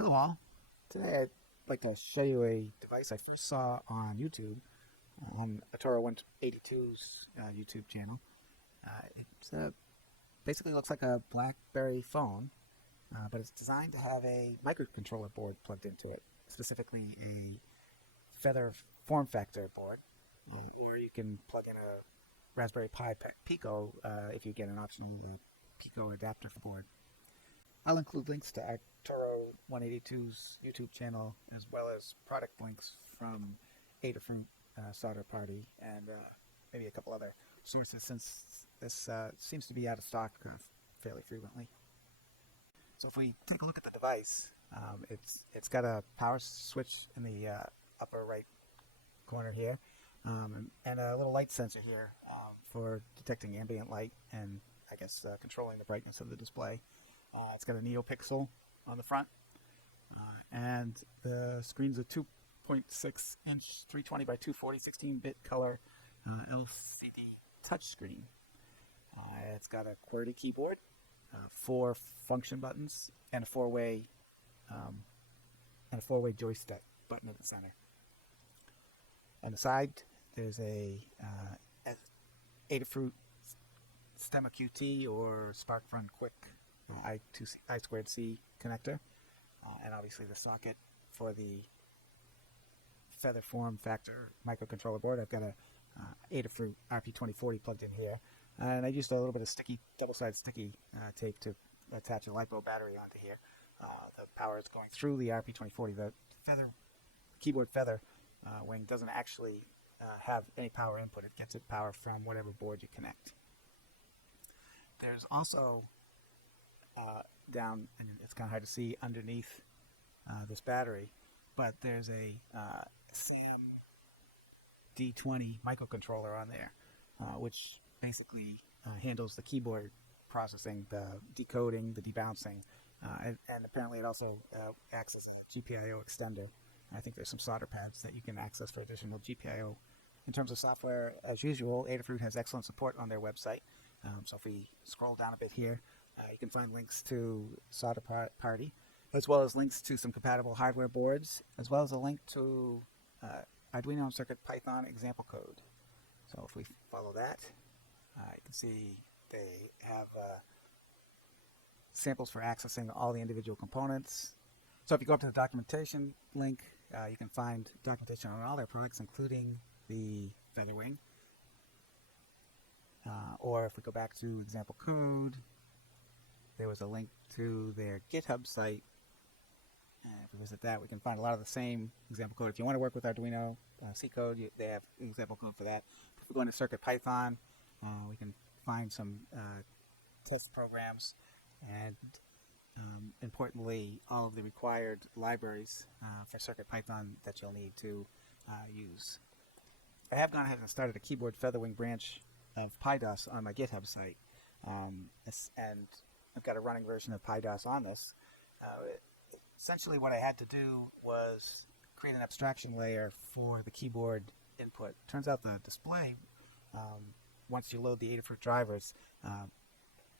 Hello all. Today I'd like to show you a device I first saw on YouTube, on Atoro 182's YouTube channel. It basically looks like a Blackberry phone, but it's designed to have a microcontroller board plugged into it, specifically a Feather form factor board, or you can plug in a Raspberry Pi Pico if you get an optional Pico adapter for board. I'll include links to Arturo 182's YouTube channel as well as product links from Adafruit, Solder Party, and maybe a couple other sources since this seems to be out of stock fairly frequently. So if we take a look at the device, it's got a power switch in the upper right corner here, and a little light sensor here for detecting ambient light and I guess controlling the brightness of the display. It's got a NeoPixel on the front, and the screen's a 2.6-inch 320 by 240 16-bit color LCD touchscreen. It's got a QWERTY keyboard, 4 function buttons, and a four-way joystick button in the center. On the side, there's a Adafruit Stemma QT or SparkFun Quick I2C connector, and obviously the socket for the Feather form factor microcontroller board. I've got a Adafruit RP2040 plugged in here, and I used a little bit of double-sided sticky tape to attach a LiPo battery onto here. The power is going through the RP2040. The keyboard Feather wing doesn't actually have any power input. It gets its power from whatever board you connect. There's also down, and it's kind of hard to see underneath this battery, but there's a SAM D20 microcontroller on there, which basically handles the keyboard processing, the decoding, the debouncing, and apparently it also acts as a GPIO extender. I think there's some solder pads that you can access for additional GPIO. In terms of software, as usual, Adafruit has excellent support on their website. So if we scroll down a bit here, you can find links to Solder Party, as well as links to some compatible hardware boards, as well as a link to Arduino CircuitPython example code. So if we follow that, you can see they have samples for accessing all the individual components. So if you go up to the documentation link, you can find documentation on all their products, including the FeatherWing. Or if we go back to example code, there was a link to their GitHub site. And if we visit that, we can find a lot of the same example code. If you want to work with Arduino C code, they have example code for that. If we go into CircuitPython, we can find some test programs and importantly, all of the required libraries for CircuitPython that you'll need to use. I have gone ahead and started a Keyboard FeatherWing branch of PyDOS on my GitHub site, and I've got a running version of PyDOS on this. Essentially what I had to do was create an abstraction layer for the keyboard input. Turns out the display, once you load the Adafruit drivers,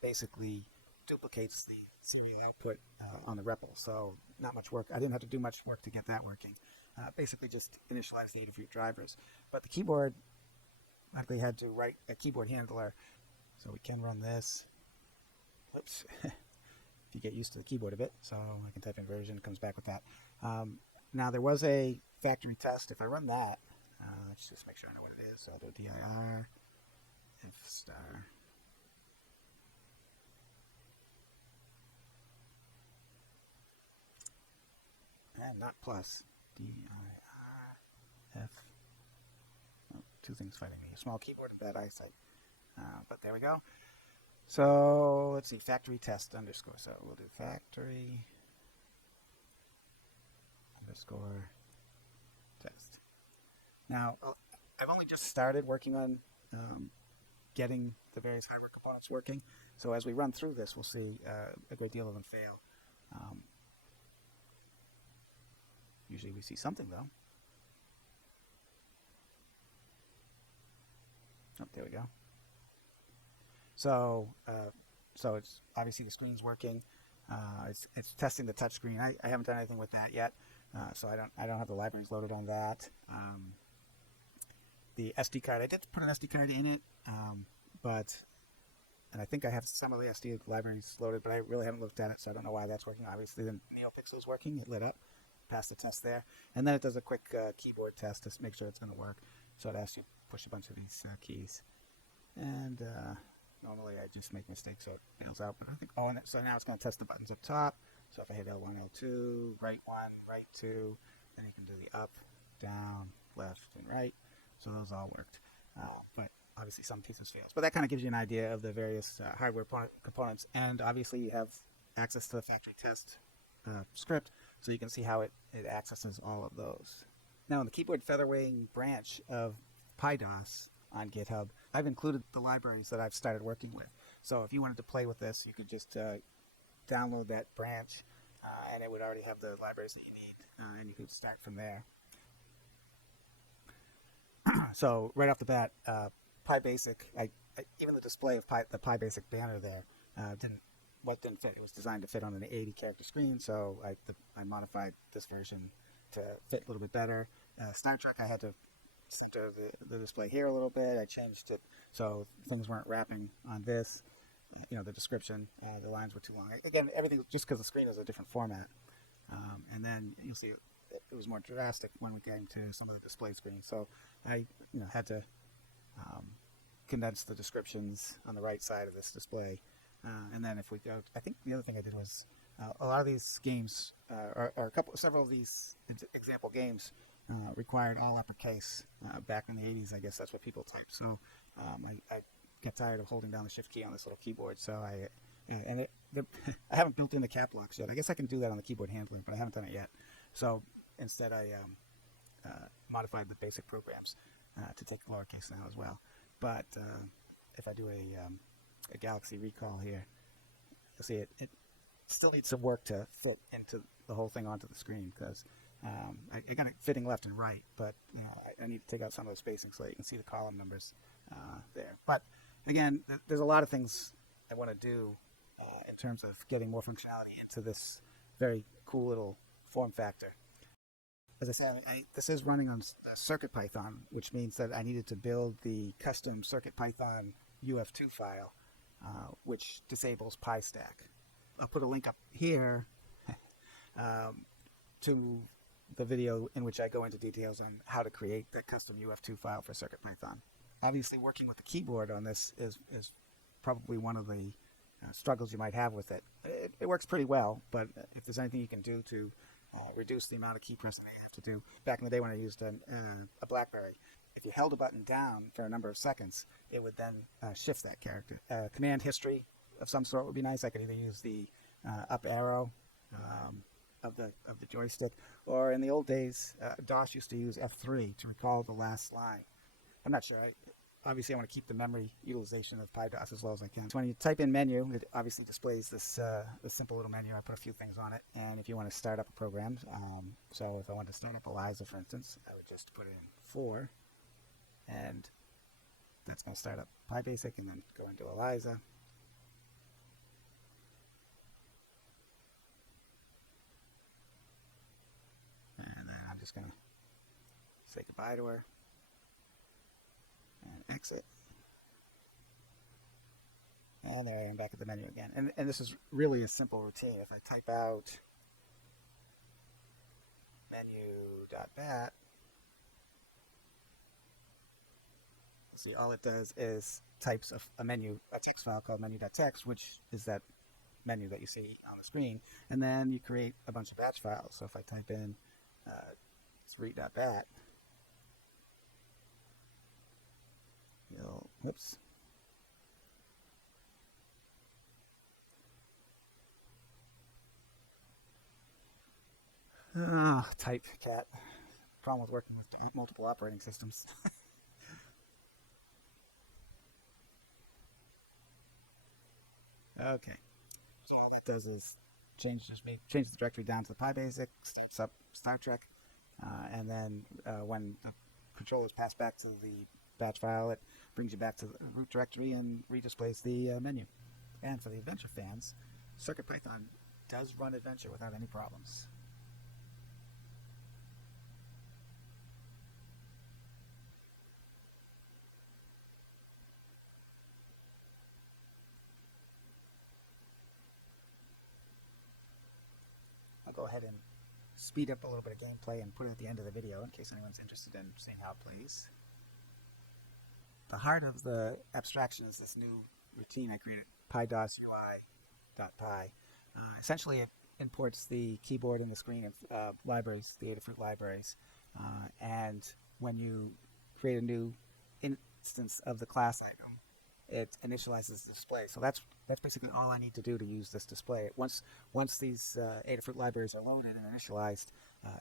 basically duplicates the serial output on the REPL, so not much work. I didn't have to do much work to get that working. Basically just initialize the Adafruit drivers. But the keyboard, I actually had to write a keyboard handler, so we can run this. Whoops. If you get used to the keyboard a bit, so I can type in version, it comes back with that. Now there was a factory test. If I run that, let's just make sure I know what it is. So I'll do dir f star. And not plus. dir f. Oh, two things fighting me. A small keyboard and bad eyesight. But there we go. So let's see, factory test underscore. So we'll do factory underscore test. Now, I've only just started working on getting the various hardware components working. So as we run through this, we'll see a great deal of them fail. Usually we see something though. Oh, there we go. So it's obviously the screen's working. It's testing the touchscreen. I haven't done anything with that yet, so I don't have the libraries loaded on that. The SD card, I did put an SD card in it, and I think I have some of the SD libraries loaded, but I really haven't looked at it, so I don't know why that's working. Obviously, the NeoPixel is working. It lit up, passed the test there, and then it does a quick keyboard test to make sure it's going to work. So it asks you to push a bunch of these keys, and normally I just make mistakes, so it bails out. But I think, oh, and so now it's going to test the buttons up top. So if I hit L1, L2, right 1, right 2, then you can do the up, down, left, and right. So those all worked, but obviously some pieces fails. But that kind of gives you an idea of the various hardware components, and obviously you have access to the factory test script, so you can see how it accesses all of those. Now in the Keyboard FeatherWing branch of PyDOS on GitHub, I've included the libraries that I've started working with. So if you wanted to play with this, you could just download that branch, and it would already have the libraries that you need, and you could start from there. So right off the bat, PyBasic, even the display of the PyBasic banner there didn't fit. It was designed to fit on an 80 character screen, so I modified this version to fit a little bit better. Star Trek, I had to center the display here a little bit. I changed it so things weren't wrapping on this. The description, the lines were too long. Again, everything just because the screen is a different format. And then you'll see it was more drastic when we came to some of the display screens. So I had to condense the descriptions on the right side of this display. And then if we go, I think the other thing I did was a lot of these games, or several of these example games required all uppercase. Back in the 80s, I guess that's what people typed. So I got tired of holding down the shift key on this little keyboard. So I haven't built in the cap locks yet. I guess I can do that on the keyboard handler, but I haven't done it yet. So instead I modified the basic programs to take lowercase now as well. But if I do a Galaxy recall here, you'll see it still needs some work to fit into the whole thing onto the screen, because I got it fitting left and right, but I need to take out some of the spacing so that you can see the column numbers there. But again, there's a lot of things I want to do in terms of getting more functionality into this very cool little form factor. As I said, this is running on CircuitPython, which means that I needed to build the custom CircuitPython UF2 file, which disables PyStack. I'll put a link up here to the video in which I go into details on how to create that custom UF2 file for CircuitPython. Obviously, working with the keyboard on this is probably one of the struggles you might have with it. It works pretty well, but if there's anything you can do to reduce the amount of key pressing I have to do. Back in the day when I used a Blackberry, if you held a button down for a number of seconds, it would then shift that character. Command history of some sort would be nice. I could either use the up arrow of the joystick, or in the old days, DOS used to use F3 to recall the last line. I'm not sure. Obviously, I want to keep the memory utilization of PyDOS as low as I can. So when you type in menu, it obviously displays this simple little menu. I put a few things on it. And if you want to start up a program, so if I wanted to start up ELIZA, for instance, I would just put in 4, and that's going to start up PyBasic, and then go into ELIZA. And then I'm just going to say goodbye to her. And exit. And there I am back at the menu again. And this is really a simple routine. If I type out menu.bat, you'll see all it does is types a text file called menu.txt, which is that menu that you see on the screen. And then you create a bunch of batch files. So if I type in read.bat, whoops. Type cat. Problem with working with multiple operating systems. Okay. So all that does is change the directory down to the PyBasic, starts up Star Trek, and then when the controllers pass back to the batch file, it brings you back to the root directory and redisplays the menu. And for the adventure fans, CircuitPython does run Adventure without any problems. I'll go ahead and speed up a little bit of gameplay and put it at the end of the video in case anyone's interested in seeing how it plays. The heart of the abstraction is this new routine I created, PyDOS UI.py. Essentially, it imports the keyboard and the screen of libraries, the Adafruit libraries, and when you create a new instance of the class item, it initializes the display. So that's basically all I need to do to use this display. Once these Adafruit libraries are loaded and initialized,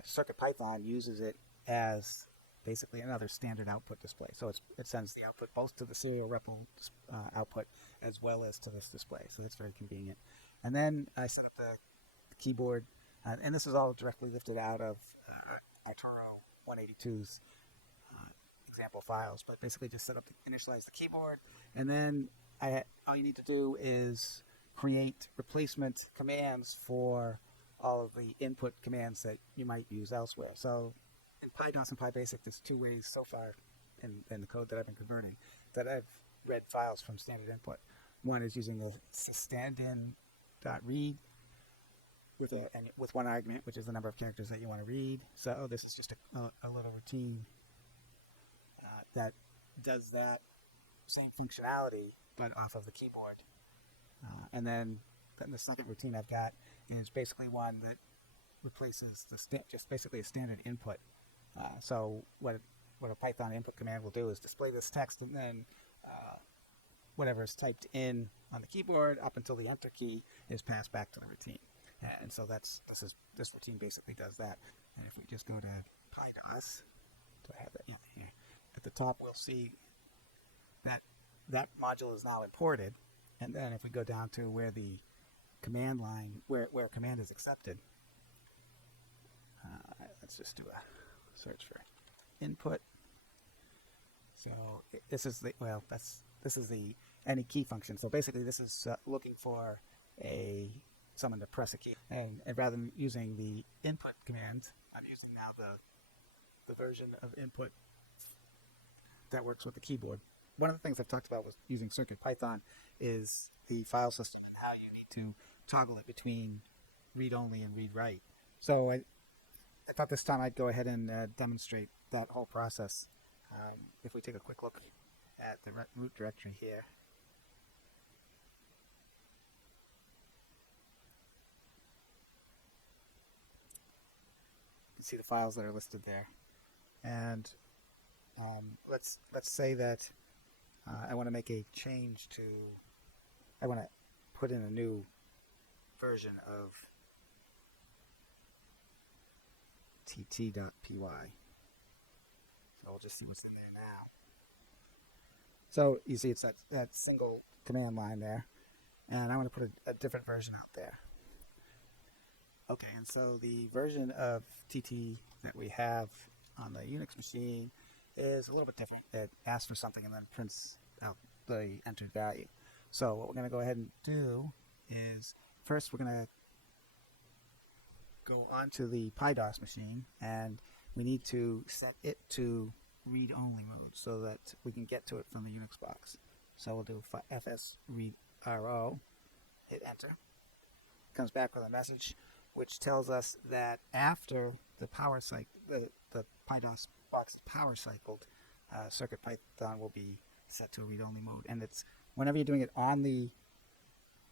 CircuitPython uses it as basically another standard output display. So it sends the output both to the serial REPL output as well as to this display. So that's very convenient. And then I set up the keyboard, and this is all directly lifted out of Arturo 182's example files, but basically just set up to initialize the keyboard, and then all you need to do is create replacement commands for all of the input commands that you might use elsewhere. So in PyDOS and PyBasic, there's two ways so far in the code that I've been converting that I've read files from standard input. One is using the stand-in.read with one argument, which is the number of characters that you want to read. So this is just a little routine that does that same functionality, but off of the keyboard. And then the second routine I've got is basically one that replaces just basically a standard input. So what a Python input command will do is display this text, and then whatever is typed in on the keyboard up until the enter key is passed back to the routine. And so this routine basically does that. And if we just go to PyDOS, do I have that? Yeah, here. At the top, we'll see that module is now imported. And then if we go down to where the command line, where a command is accepted, let's just do a search for input. So this is the any key function. So basically, this is looking for someone to press a key, and rather than using the input command, I'm using now the version of input that works with the keyboard. One of the things I've talked about with using CircuitPython is the file system and how you need to toggle it between read-only and read-write. So I thought this time I'd go ahead and demonstrate that whole process. If we take a quick look at the root directory here, you can see the files that are listed there. And let's say that I want to make a change to, I want to put in a new version of tt.py. So we'll just see what's in there now. So you see it's that single command line there, and I want to put a different version out there. Okay, and so the version of TT that we have on the Unix machine is a little bit different. It asks for something and then prints out the entered value. So what we're going to go ahead and do is first we're going to go onto the PyDOS machine, and we need to set it to read-only mode so that we can get to it from the Unix box. So we'll do fs read ro, hit enter. Comes back with a message which tells us that after the power cycle, the PyDOS box is power cycled, CircuitPython will be set to a read-only mode. And it's whenever you're doing it on the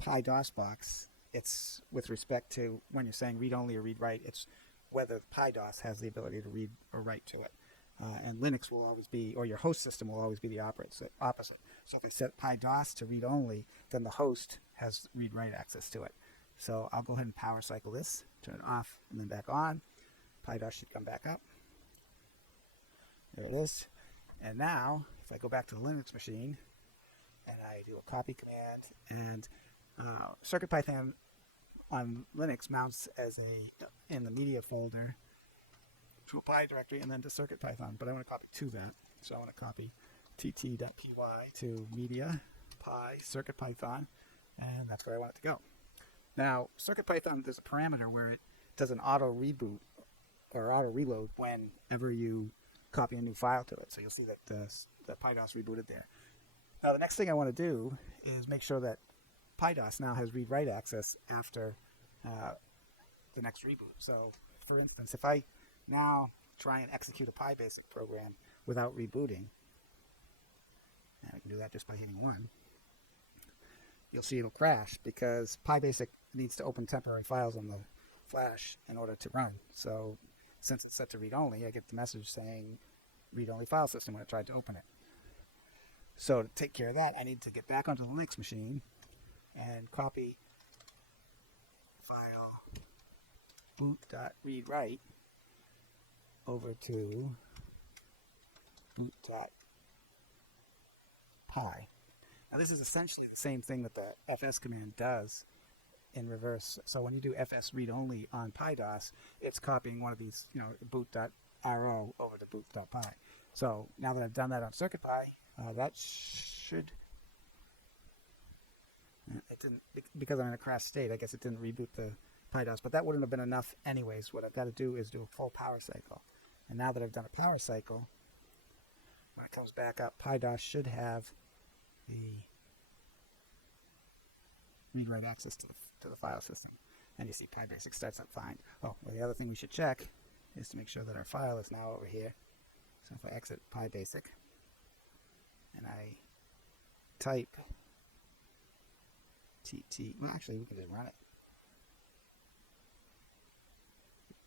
PyDOS box, it's with respect to when you're saying read-only or read-write, it's whether PyDOS has the ability to read or write to it. And Linux will always be, or your host system will always be the opposite. So if I set PyDOS to read-only, then the host has read-write access to it. So I'll go ahead and power cycle this, turn it off, and then back on. PyDOS should come back up. There it is. And now, if I go back to the Linux machine, and I do a copy command, and CircuitPython on Linux mounts as in the media folder to a Py directory and then to CircuitPython, but I want to copy to that. So I want to copy tt.py to media, Py, CircuitPython, and that's where I want it to go. Now, CircuitPython, there's a parameter where it does an auto reboot or auto reload whenever you copy a new file to it. So you'll see that the PyDOS rebooted there. Now, the next thing I want to do is make sure that PyDOS now has read-write access after the next reboot. So, for instance, if I now try and execute a PyBasic program without rebooting, and I can do that just by hitting 1, you'll see it'll crash because PyBasic needs to open temporary files on the flash in order to run. So since it's set to read-only, I get the message saying read-only file system when I tried to open it. So to take care of that, I need to get back onto the Linux machine and copy file boot.readwrite over to boot.py. Now this is essentially the same thing that the fs command does in reverse. So when you do fs read only on PyDOS, it's copying one of these, boot.ro over to boot.py. So now that I've done that on CircuitPy, that should, it didn't, because I'm in a crash state, I guess it didn't reboot the PyDOS, but that wouldn't have been enough anyways. What I've got to do is do a full power cycle. And now that I've done a power cycle, when it comes back up, PyDOS should have the read-write access to the file system. And you see PyBasic starts up fine. Oh, well, the other thing we should check is to make sure that our file is now over here. So if I exit PyBasic and I type TT, well, actually we can just run it.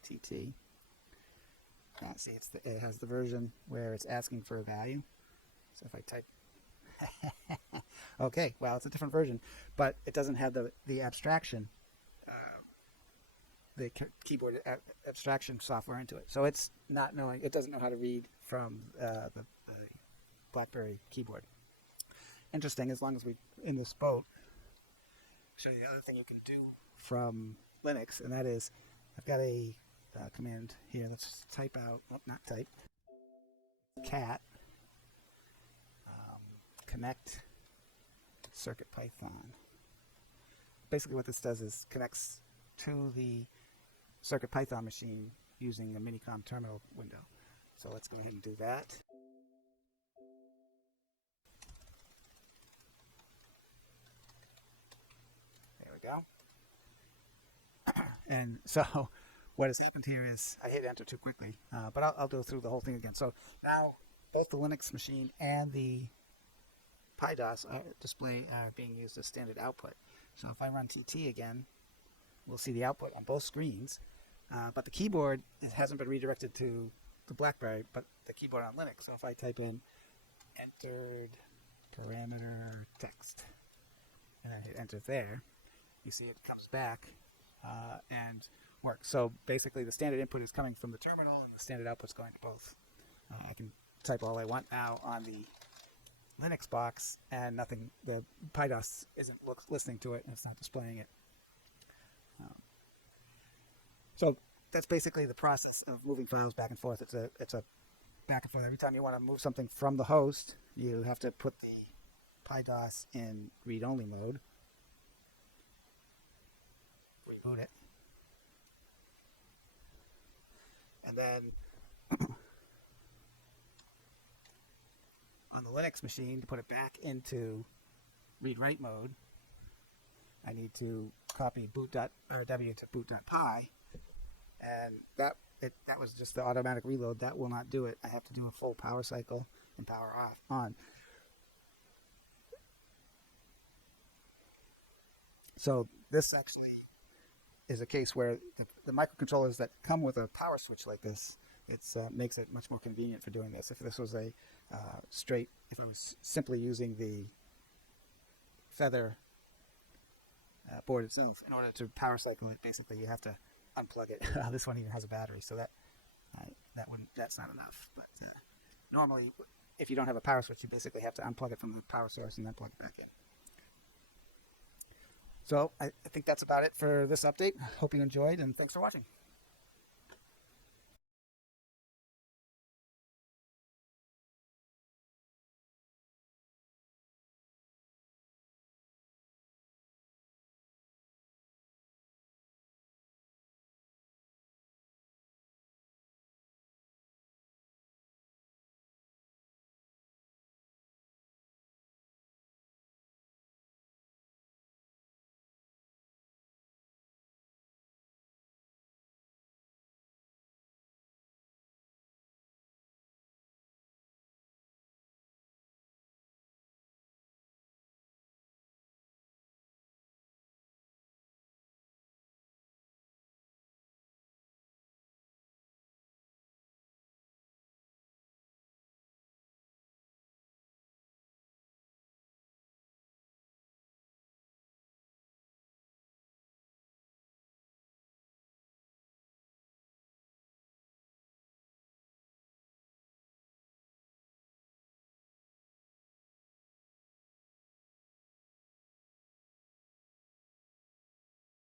TT. See, it has the version where it's asking for a value. So if I type okay, well, it's a different version, but it doesn't have the abstraction, the keyboard abstraction software into it. So it's not knowing, it doesn't know how to read from the Blackberry keyboard. Interesting, as long as we, in this boat, show you the other thing you can do from Linux, and that is, I've got a command here. Let's type out, oh, not type, cat connect CircuitPython. Basically what this does is connects to the CircuitPython machine using a Minicom terminal window. So let's go ahead and do that. There we go. And so what has happened here is I hit enter too quickly, but I'll go through the whole thing again. So now both the Linux machine and the PyDOS display are being used as standard output. So if I run TT again, we'll see the output on both screens, but the keyboard hasn't been redirected to the Blackberry, but the keyboard on Linux. So if I type in entered parameter text and I hit enter there, you see it comes back and works. So basically the standard input is coming from the terminal and the standard output is going to both. I can type all I want now on the Linux box and nothing, the PyDOS isn't listening to it and it's not displaying it. So that's basically the process of moving files back and forth. It's a back and forth. Every time you want to move something from the host, you have to put the PyDOS in read-only mode, reboot it, and then on the Linux machine, to put it back into read-write mode, I need to copy boot.rw to boot.py, and that was just the automatic reload. That will not do it. I have to do a full power cycle and power on. So this actually is a case where the microcontrollers that come with a power switch like this, it makes it much more convenient for doing this. If this was a if I was simply using the Feather board itself, in order to power cycle it, basically you have to unplug it. This one even has a battery, so that's not enough. But normally, if you don't have a power switch, you basically have to unplug it from the power source and then plug it back in. So I think that's about it for this update. Hope you enjoyed, and thanks for watching.